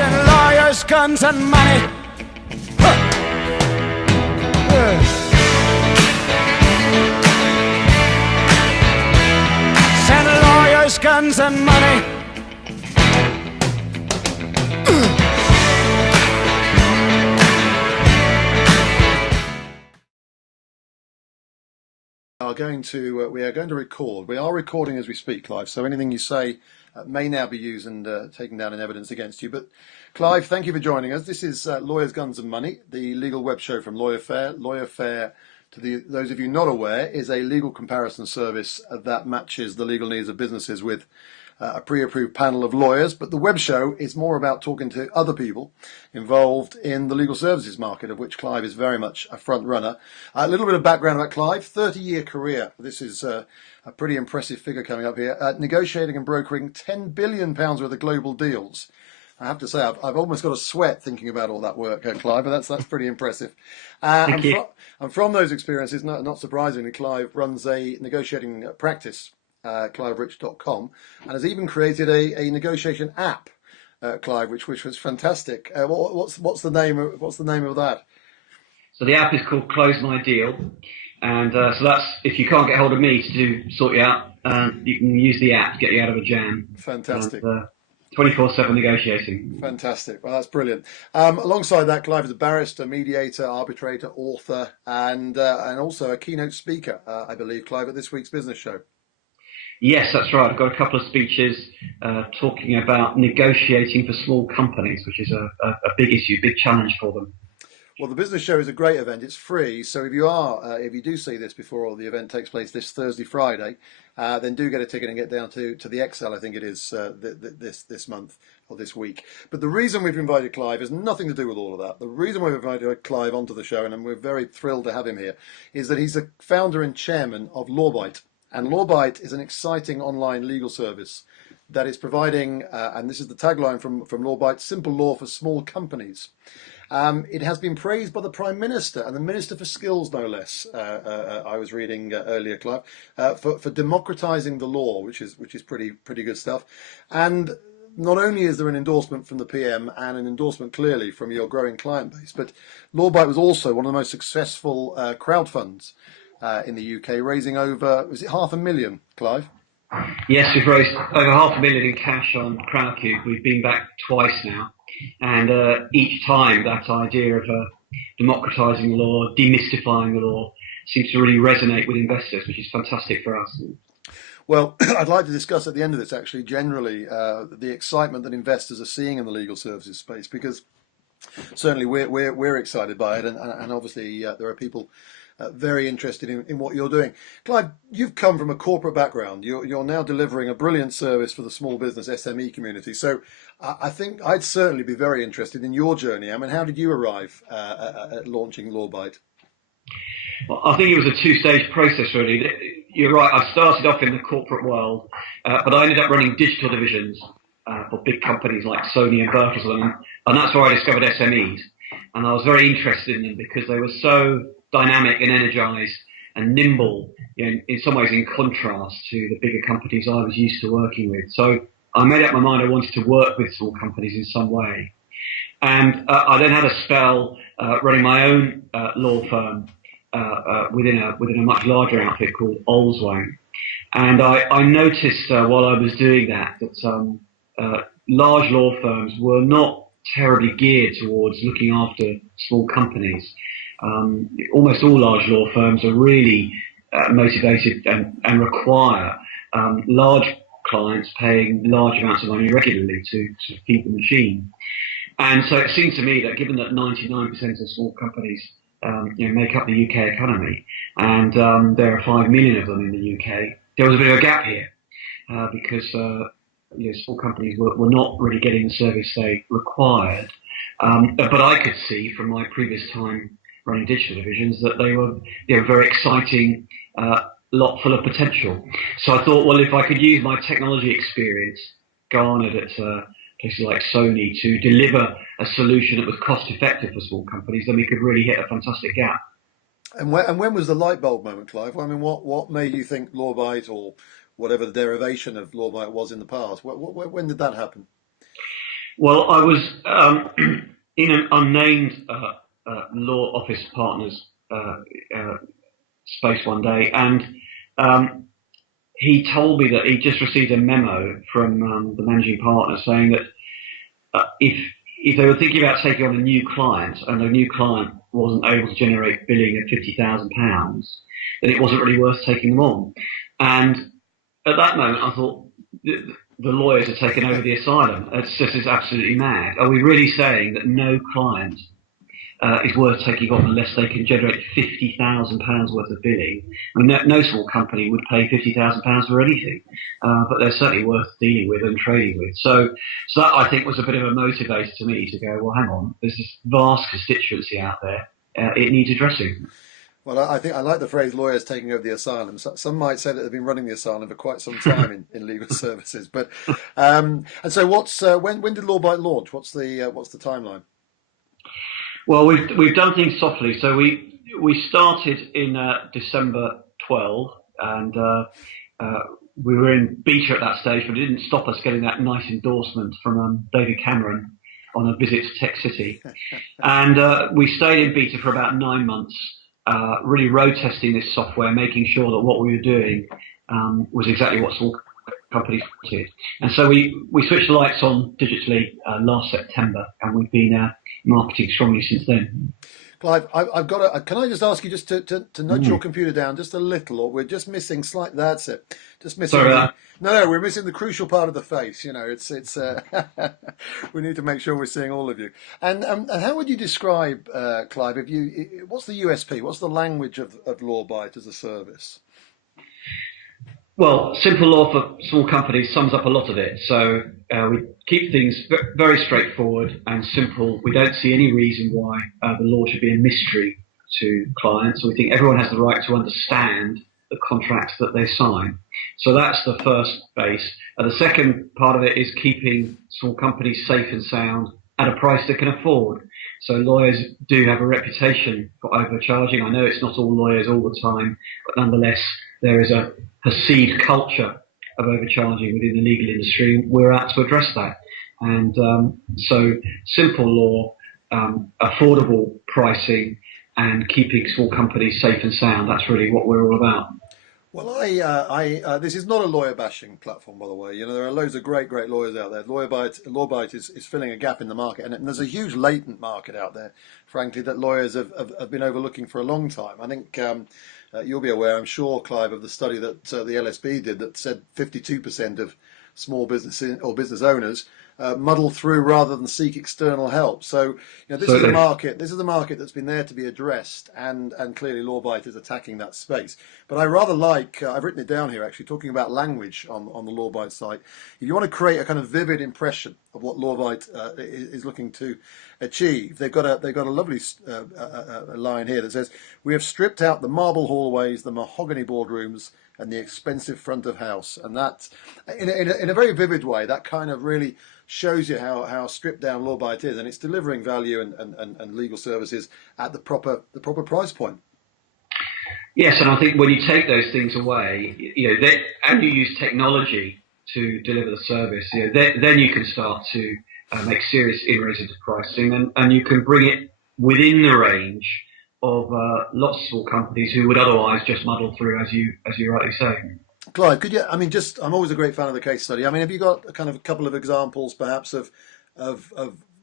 Send lawyers, guns, and money. Send lawyers, guns, and money. We are going to record. We are recording as we speak, Clive. So anything you say may now be used and taken down in evidence against you. But Clive, thank you for joining us. This is Lawyers, Guns and Money, the legal web show from LawyerFair. LawyerFair, to those of you not aware, is a legal comparison service that matches the legal needs of businesses with a pre-approved panel of lawyers. But the web show is more about talking to other people involved in the legal services market, of which Clive is very much a front runner. A little bit of background about Clive: 30-year career. This is a pretty impressive figure coming up here. Negotiating and brokering £10 billion worth of global deals. I have to say, I've almost got a sweat thinking about all that work, Clive, but that's pretty impressive. Thank you. And from those experiences, not surprisingly, Clive runs a negotiating practice, cliverich.com, and has even created a negotiation app, Clive, which was fantastic. What's the name of that? So the app is called Close My Deal, and so that's, if you can't get hold of me to sort you out, you can use the app to get you out of a jam. Fantastic. And, 24/7 negotiating. Fantastic. Well, that's brilliant. Alongside that, Clive is a barrister, mediator, arbitrator, author, and also a keynote speaker, I believe, Clive, at this week's business show. Yes, that's right. I've got a couple of speeches talking about negotiating for small companies, which is a big issue, big challenge for them. Well, the business show is a great event. It's free, so if you do see this before the event takes place this Thursday, Friday, then do get a ticket and get down to the Excel. I think it is this month or this week. But the reason we've invited Clive has nothing to do with all of that. The reason we've invited Clive onto the show, and we're very thrilled to have him here, is that he's the founder and chairman of Lawbite. And Lawbite is an exciting online legal service that is providing, and this is the tagline from Lawbite, simple law for small companies. It has been praised by the Prime Minister and the Minister for Skills, no less. I was reading earlier, Clive, for democratising the law, which is pretty good stuff. And not only is there an endorsement from the PM and an endorsement clearly from your growing client base, but Lawbite was also one of the most successful crowd funds in the UK, raising over, was it £500,000, Clive? Yes, we've raised over £500,000 in cash on Crowdcube. We've been back twice now, and each time that idea of democratising the law, demystifying the law, seems to really resonate with investors, which is fantastic for us. Well, I'd like to discuss at the end of this, actually, generally the excitement that investors are seeing in the legal services space, because certainly we're excited by it, and obviously there are people very interested in what you're doing. Clive, you've come from a corporate background. You're now delivering a brilliant service for the small business SME community. So I think I'd certainly be very interested in your journey. I mean, how did you arrive at launching Lawbite? Well, I think it was a two-stage process, really. You're right, I started off in the corporate world, but I ended up running digital divisions for big companies like Sony and Bertelsmann, and that's where I discovered SMEs. And I was very interested in them because they were so dynamic and energized and nimble, in some ways in contrast to the bigger companies I was used to working with. So I made up my mind I wanted to work with small companies in some way. And I then had a spell running my own law firm within a much larger outfit called Olswang. And I noticed while I was doing that large law firms were not terribly geared towards looking after small companies. Almost all large law firms are really motivated and require large clients paying large amounts of money regularly to feed the machine. And so it seemed to me that given that 99% of small companies make up the UK economy, and there are 5 million of them in the UK, there was a bit of a gap here because small companies were not really getting the service they required. But I could see from my previous time running digital divisions that they were very exciting, lot full of potential. So I thought, well, if I could use my technology experience garnered at places like Sony to deliver a solution that was cost effective for small companies, then we could really hit a fantastic gap. And when was the light bulb moment, Clive? I mean, what made you think Lawbite, or whatever the derivation of Lawbite was in the past? When did that happen? Well, I was in an unnamed law office partners uh, space one day, and um, he told me that he just received a memo from the managing partner saying that if they were thinking about taking on a new client and the new client wasn't able to generate billing of £50,000, then it wasn't really worth taking them on. And at that moment, I thought the lawyers are taking over the asylum. This is absolutely mad. Are we really saying that no client is worth taking on unless they can generate £50,000 worth of billing? I mean, no small company would pay £50,000 for anything, but they're certainly worth dealing with and trading with. So that I think was a bit of a motivator to me to go, well, hang on, there's this vast constituency out there. It needs addressing. Well, I think I like the phrase "lawyers taking over the asylum." Some might say that they've been running the asylum for quite some time in legal services. But and so, what's when did Lawbite launch? What's the timeline? Well, we've done things softly. So we started in December 12, and we were in beta at that stage, but it didn't stop us getting that nice endorsement from David Cameron on a visit to Tech City. And we stayed in beta for about 9 months, really road testing this software, making sure that what we were doing was exactly what small companies wanted. And so we switched the lights on digitally last September, and we've been marketing strongly since then. Clive, I've got to. Can I just ask you just to nudge your computer down just a little, or we're just missing slight. That's it. Just missing. Sorry, no, we're missing the crucial part of the face. You know, it's. We need to make sure we're seeing all of you. And how would you describe, Clive? What's the USP? What's the language of Lawbite as a service? Well, simple law for small companies sums up a lot of it. So we keep things very straightforward and simple. We don't see any reason why the law should be a mystery to clients. So we think everyone has the right to understand the contracts that they sign. So that's the first base. The second part of it is keeping small companies safe and sound at a price they can afford. So lawyers do have a reputation for overcharging. I know it's not all lawyers all the time, but nonetheless, there is a perceived culture of overcharging within the legal industry. We're out to address that. And so simple law, affordable pricing, and keeping small companies safe and sound, that's really what we're all about. Well, this is not a lawyer bashing platform, by the way. You know, there are loads of great lawyers out there. Lawbite is filling a gap in the market, and there's a huge latent market out there, frankly, that lawyers have been overlooking for a long time. I think you'll be aware, I'm sure, Clive, of the study that the LSB did that said 52% of small business or business owners muddle through rather than seek external help. So, you know, this is a market. This is a market that's been there to be addressed, and clearly Lawbite is attacking that space. But I rather like. I've written it down here actually, talking about language on the Lawbite site. If you want to create a kind of vivid impression of what Lawbite is looking to achieve, they've got a lovely line here that says, "We have stripped out the marble hallways, the mahogany boardrooms, and the expensive front of house." And that, in a very vivid way, that kind of really shows you how stripped down Lawbite is, and it's delivering value and legal services at the proper price point. Yes, and I think when you take those things away, and you use technology to deliver the service, then you can start to make serious inroads into pricing, and you can bring it within the range of lots of small companies who would otherwise just muddle through, as you rightly say. Clive, could you? I mean, I'm always a great fan of the case study. I mean, have you got a couple of examples, perhaps, of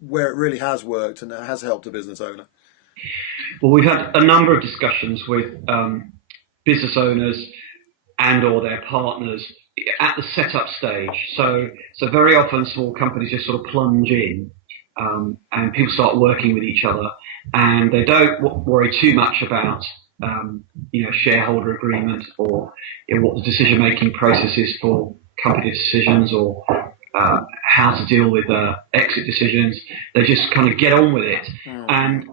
where it really has worked and has helped a business owner? Well, we've had a number of discussions with business owners and/or their partners at the setup stage. So very often small companies just sort of plunge in, and people start working with each other, and they don't worry too much about shareholder agreement or what the decision-making process is for company decisions or how to deal with exit decisions. They just kind of get on with it, and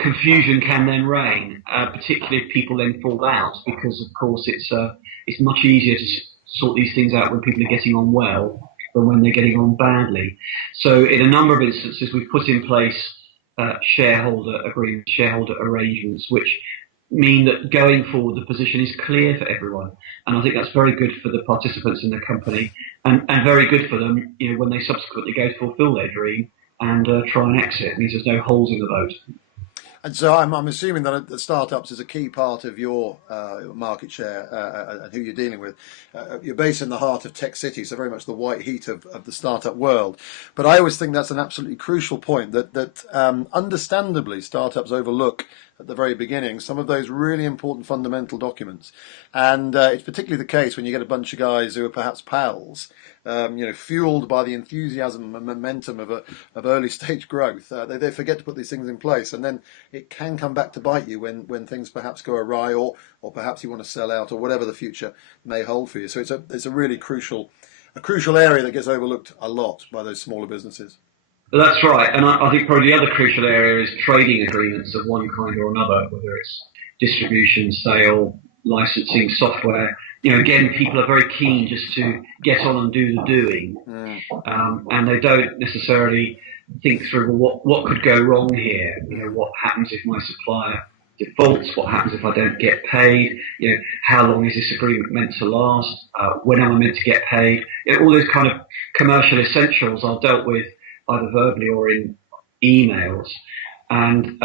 confusion can then reign, particularly if people then fall out, because of course it's much easier to sort these things out when people are getting on well than when they're getting on badly. So in a number of instances, we've put in place shareholder agreements, shareholder arrangements, which mean that going forward the position is clear for everyone, and I think that's very good for the participants in the company, and very good for them, when they subsequently go to fulfil their dream and try and exit. It means there's no holes in the boat. And so I'm assuming that the startups is a key part of your market share and who you're dealing with. You're based in the heart of tech city, so very much the white heat of the startup world. But I always think that's an absolutely crucial point that understandably startups overlook at the very beginning some of those really important fundamental documents. And it's particularly the case when you get a bunch of guys who are perhaps pals, fueled by the enthusiasm and momentum of early stage growth. They forget to put these things in place, and then it can come back to bite you when things perhaps go awry, or perhaps you want to sell out, or whatever the future may hold for you. So it's a really crucial area that gets overlooked a lot by those smaller businesses. That's right, and I think probably the other crucial area is trading agreements of one kind or another, whether it's distribution, sale, licensing, software. Again, people are very keen just to get on and do the doing, and they don't necessarily think through, well, what could go wrong here? What happens if my supplier defaults? What happens if I don't get paid? How long is this agreement meant to last? When am I meant to get paid? All those kind of commercial essentials are dealt with either verbally or in emails, and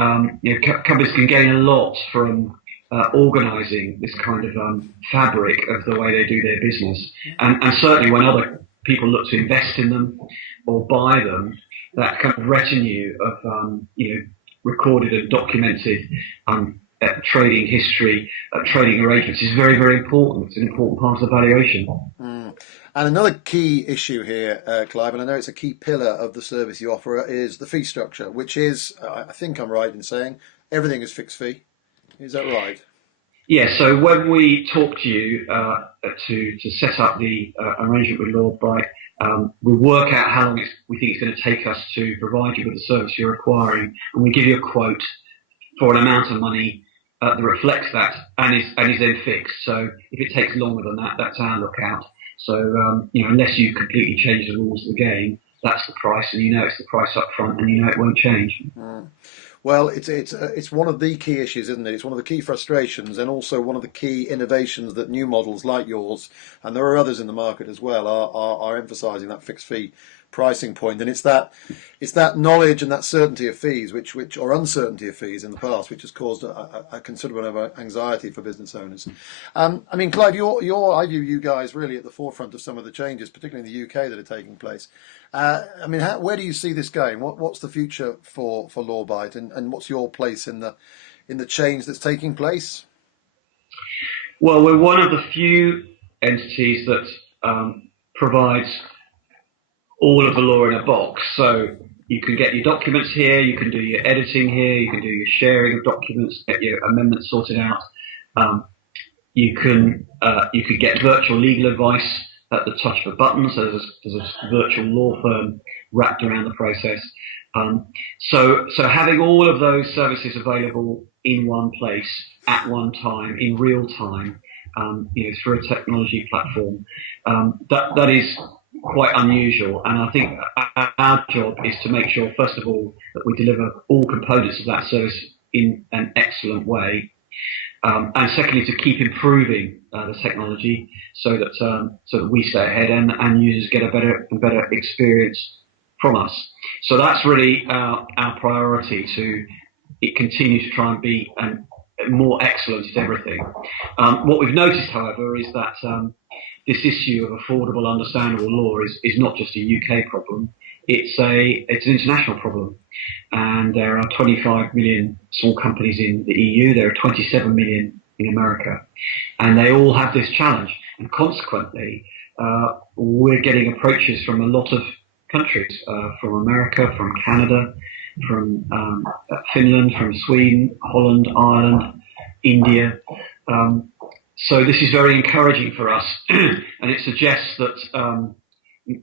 companies can gain a lot from organising this kind of fabric of the way they do their business, and certainly when other people look to invest in them or buy them, that kind of retinue of recorded and documented trading history, trading arrangements is very, very important. It's an important part of the valuation. And another key issue here, Clive, and I know it's a key pillar of the service you offer, is the fee structure, which is, I think I'm right in saying, everything is fixed fee. Is that right? Yeah, so when we talk to you to set up the arrangement with Lawbite, we work out how long we think it's going to take us to provide you with the service you're requiring, and we give you a quote for an amount of money that reflects that and is then fixed. So if it takes longer than that, that's our lookout. So unless you completely change the rules of the game, that's the price, and it's the price up front, and it won't change. Well, it's one of the key issues, isn't it? It's one of the key frustrations, and also one of the key innovations that new models like yours, and there are others in the market as well, are emphasising that fixed fee pricing point. And it's that knowledge and that certainty of fees, which or uncertainty of fees in the past, which has caused a considerable amount of anxiety for business owners. I mean, Clive, I view you guys really at the forefront of some of the changes, particularly in the UK, that are taking place. I mean, where do you see this going? What's the future for Lawbite, and what's your place in the change that's taking place? Well, we're one of the few entities that provides all of the law in a box. So you can get your documents here, you can do your editing here, you can do your sharing of documents, get your amendments sorted out. You can get virtual legal advice at the touch of a button. So there's a virtual law firm wrapped around the process. So having all of those services available in one place at one time, in real time, through a technology platform, that is quite unusual. And I think our job is to make sure, first of all, that we deliver all components of that service in an excellent way. And secondly, to keep improving the technology so that we stay ahead and users get a better and better experience from us. So that's really our priority, to continue to try and be more excellent at everything. What we've noticed, however, is that this issue of affordable, understandable law is not just a UK problem. It's an international problem, and there are 25 million small companies in the EU. There are 27 million in America, and they all have this challenge. And consequently, we're getting approaches from a lot of countries, from America, from Canada, from Finland, from Sweden, Holland, Ireland, India. So this is very encouraging for us, and it suggests that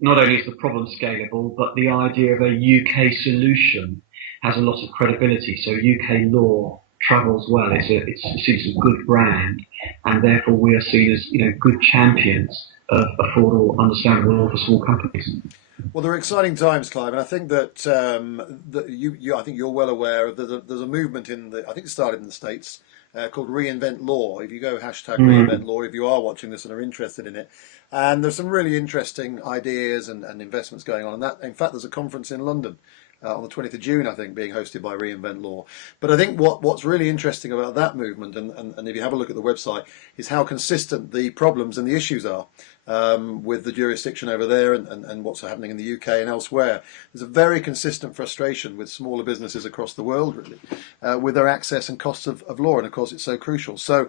not only is the problem scalable, but the idea of a UK solution has a lot of credibility. So UK law travels well. It's a good brand, and therefore we are seen as good champions of affordable, understandable law for small companies. Well, there are exciting times, Clive, and I think that I think you're well aware of there's a movement I think it started in the States, called Reinvent Law. If you go hashtag Reinvent Law, if you are watching this and are interested in it, and there's some really interesting ideas and investments going on. And that, in fact, there's a conference in London on the 20th of June, I think, being hosted by Reinvent Law. But I think what's really interesting about that movement, and if you have a look at the website, is how consistent the problems and the issues are with the jurisdiction over there and what's happening in the UK and elsewhere. There's a very consistent frustration with smaller businesses across the world, really, with their access and costs of law. And of course, it's so crucial. So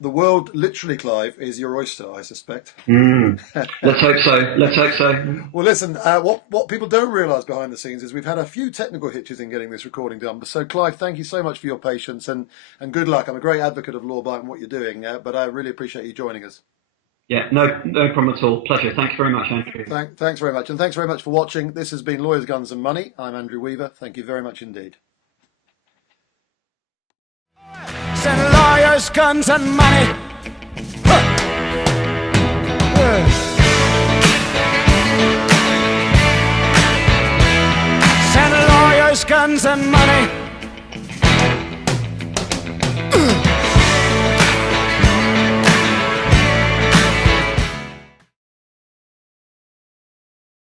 the world, literally, Clive, is your oyster, I suspect. Let's hope so. Let's hope so. Well, listen, what people don't realise behind the scenes is we've had a few technical hitches in getting this recording done. So, Clive, thank you so much for your patience and good luck. I'm a great advocate of Lawbite and what you're doing, but I really appreciate you joining us. Yeah, no problem at all. Pleasure. Thank you very much, Andrew. Thanks very much. And thanks very much for watching. This has been Lawyers, Guns and Money. I'm Andrew Weaver. Thank you very much indeed. Send lawyers, guns and money. Send lawyers, guns and money.